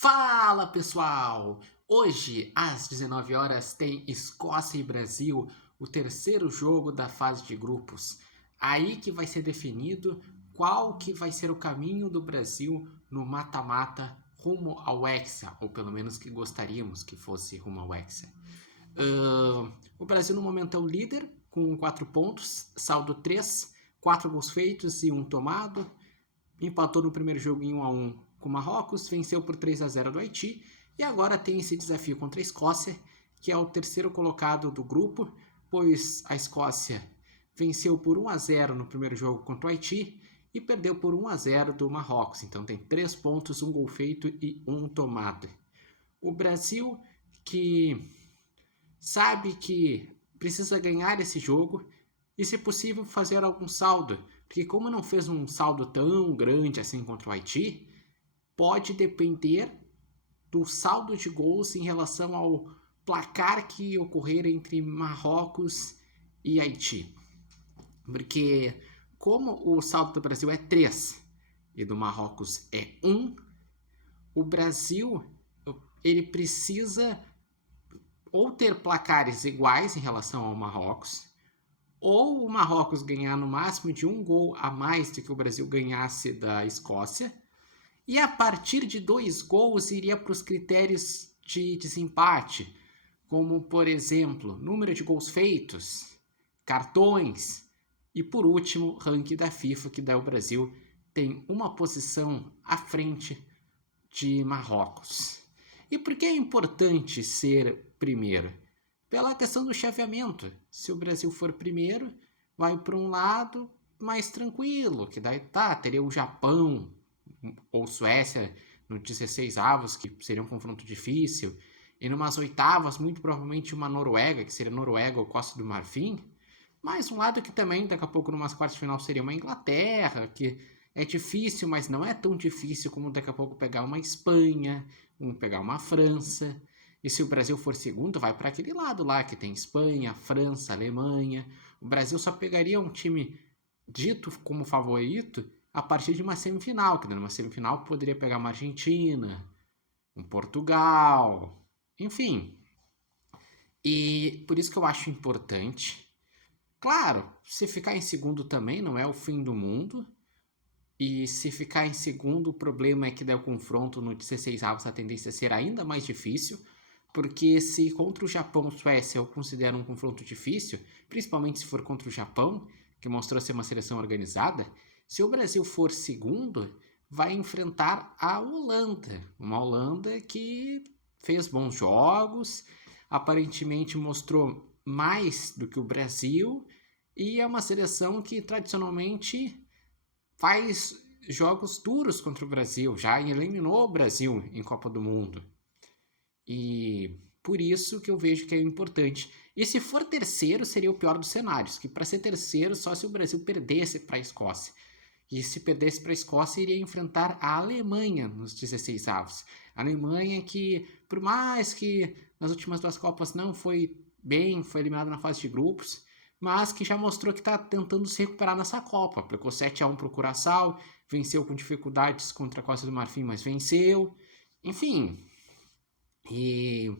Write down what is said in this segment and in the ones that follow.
Fala pessoal! Hoje, às 19 horas, tem Escócia e Brasil, o terceiro jogo da fase de grupos. Aí que vai ser definido qual que vai ser o caminho do Brasil no mata-mata rumo ao Hexa, ou pelo menos que gostaríamos que fosse rumo ao Hexa. O Brasil no momento é o líder, com 4 pontos, saldo 3, 4 gols feitos e 1 tomado. Empatou no primeiro jogo em 1-1 com o Marrocos, venceu por 3-0 do Haiti e agora tem esse desafio contra a Escócia, que é o terceiro colocado do grupo, pois a Escócia venceu por 1-0 no primeiro jogo contra o Haiti e perdeu por 1-0 do Marrocos. Então tem 3 pontos, 1 gol feito e 1 tomado. O Brasil, que sabe que precisa ganhar esse jogo e, se possível, fazer algum saldo, porque como não fez um saldo tão grande assim contra o Haiti, pode depender do saldo de gols em relação ao placar que ocorrer entre Marrocos e Haiti. Porque como o saldo do Brasil é 3 e do Marrocos é 1, o Brasil ele precisa ou ter placares iguais em relação ao Marrocos, ou o Marrocos ganhar no máximo de 1 gol a mais do que o Brasil ganhasse da Escócia, e a partir de 2 gols iria para os critérios de desempate, como, por exemplo, número de gols feitos, cartões e, por último, ranking da FIFA, que daí o Brasil tem uma posição à frente de Marrocos. E por que é importante ser primeiro? Pela questão do chaveamento. Se o Brasil for primeiro, vai para um lado mais tranquilo, que daí teria o Japão ou Suécia no 16 avos, que seria um confronto difícil, e numas oitavas, muito provavelmente uma Noruega, que seria Noruega ou Costa do Marfim, mas um lado que também, daqui a pouco, numas quartas de final, seria uma Inglaterra, que é difícil, mas não é tão difícil como daqui a pouco pegar uma Espanha, pegar uma França. E se o Brasil for segundo, vai para aquele lado lá, que tem Espanha, França, Alemanha. O Brasil só pegaria um time dito como favorito a partir de uma semifinal, que numa semifinal poderia pegar uma Argentina, um Portugal, enfim. E por isso que eu acho importante. Claro, se ficar em segundo também não é o fim do mundo. E se ficar em segundo, o problema é que daí o confronto no 16 avos a tendência a ser ainda mais difícil, porque se contra o Japão ou Suécia eu considero um confronto difícil, principalmente se for contra o Japão, que mostrou ser uma seleção organizada, se o Brasil for segundo, vai enfrentar a Holanda, uma Holanda que fez bons jogos, aparentemente mostrou mais do que o Brasil, e é uma seleção que tradicionalmente faz jogos duros contra o Brasil, já eliminou o Brasil em Copa do Mundo. E por isso que eu vejo que é importante. E se for terceiro, seria o pior dos cenários, que para ser terceiro só se o Brasil perdesse para a Escócia. E se perdesse para a Escócia, iria enfrentar a Alemanha nos 16 avos. A Alemanha que, por mais que nas últimas 2 Copas não foi bem, foi eliminada na fase de grupos, mas que já mostrou que está tentando se recuperar nessa Copa. Aplicou 7-1 para o Curaçao, venceu com dificuldades contra a Costa do Marfim, mas venceu. Enfim, e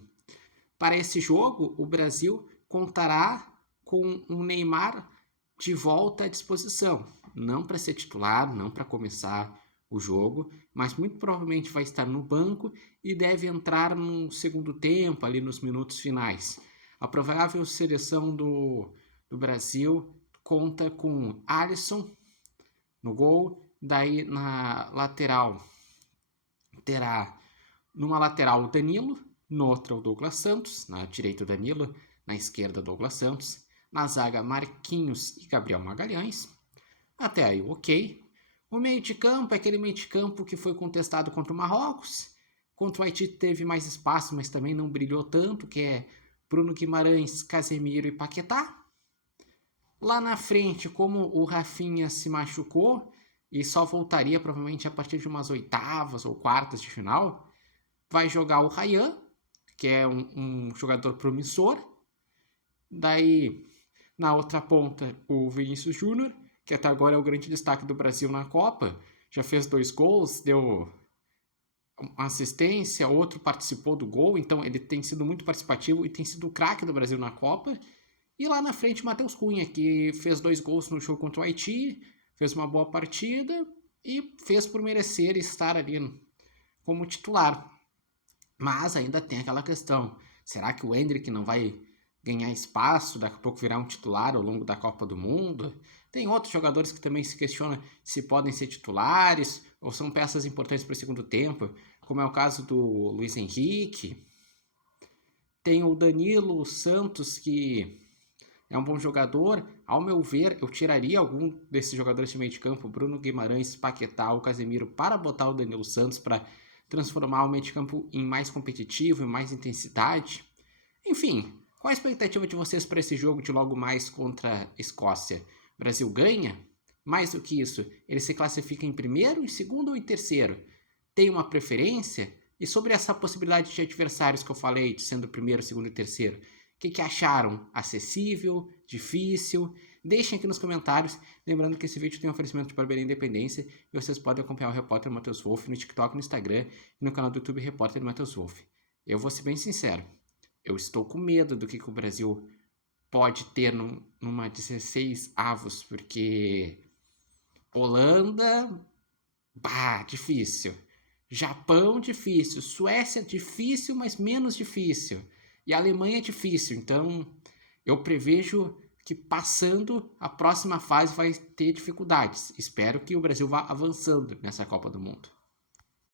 para esse jogo, o Brasil contará com um Neymar de volta à disposição. Não para ser titular, não para começar o jogo, mas muito provavelmente vai estar no banco e deve entrar no segundo tempo, ali nos minutos finais. A provável seleção do Brasil conta com Alisson no gol, daí na lateral terá numa lateral o Danilo, noutra o Douglas Santos, na direita o Danilo, na esquerda Douglas Santos, na zaga Marquinhos e Gabriel Magalhães. Até aí ok. O meio de campo é aquele meio de campo que foi contestado contra o Marrocos. Contra o Haiti teve mais espaço, mas também não brilhou tanto, que é Bruno Guimarães, Casemiro e Paquetá. Lá na frente, como o Rafinha se machucou e só voltaria provavelmente a partir de umas oitavas ou quartas de final, vai jogar o Ryan, que é um jogador promissor. Daí, na outra ponta, o Vinícius Júnior, que até agora é o grande destaque do Brasil na Copa. Já fez 2 gols, deu uma assistência, outro participou do gol, então ele tem sido muito participativo e tem sido o craque do Brasil na Copa. E lá na frente, Matheus Cunha, que fez 2 gols no jogo contra o Haiti, fez uma boa partida e fez por merecer estar ali como titular. Mas ainda tem aquela questão, será que o Endrick não vai ganhar espaço, daqui a pouco virar um titular ao longo da Copa do Mundo? Tem outros jogadores que também se questionam se podem ser titulares ou são peças importantes para o segundo tempo, como é o caso do Luiz Henrique. Tem o Danilo Santos, que é um bom jogador. Ao meu ver, eu tiraria algum desses jogadores de meio de campo, Bruno Guimarães, Paquetá ou Casemiro, para botar o Danilo Santos, para transformar o meio de campo em mais competitivo, em mais intensidade. Enfim, qual a expectativa de vocês para esse jogo de logo mais contra a Escócia? O Brasil ganha? Mais do que isso, ele se classifica em primeiro, em segundo ou em terceiro? Tem uma preferência? E sobre essa possibilidade de adversários que eu falei, de sendo primeiro, segundo e terceiro, o que acharam? Acessível? Difícil? Deixem aqui nos comentários. Lembrando que esse vídeo tem um oferecimento de Barbearia Independência e vocês podem acompanhar o Repórter Matheus Wolff no TikTok, no Instagram e no canal do YouTube Repórter Matheus Wolff. Eu vou ser bem sincero, eu estou com medo do que o Brasil pode ter numa 16 avos, porque Holanda, difícil. Japão, difícil. Suécia, difícil, mas menos difícil. E a Alemanha é difícil. Então, eu prevejo que passando a próxima fase vai ter dificuldades. Espero que o Brasil vá avançando nessa Copa do Mundo.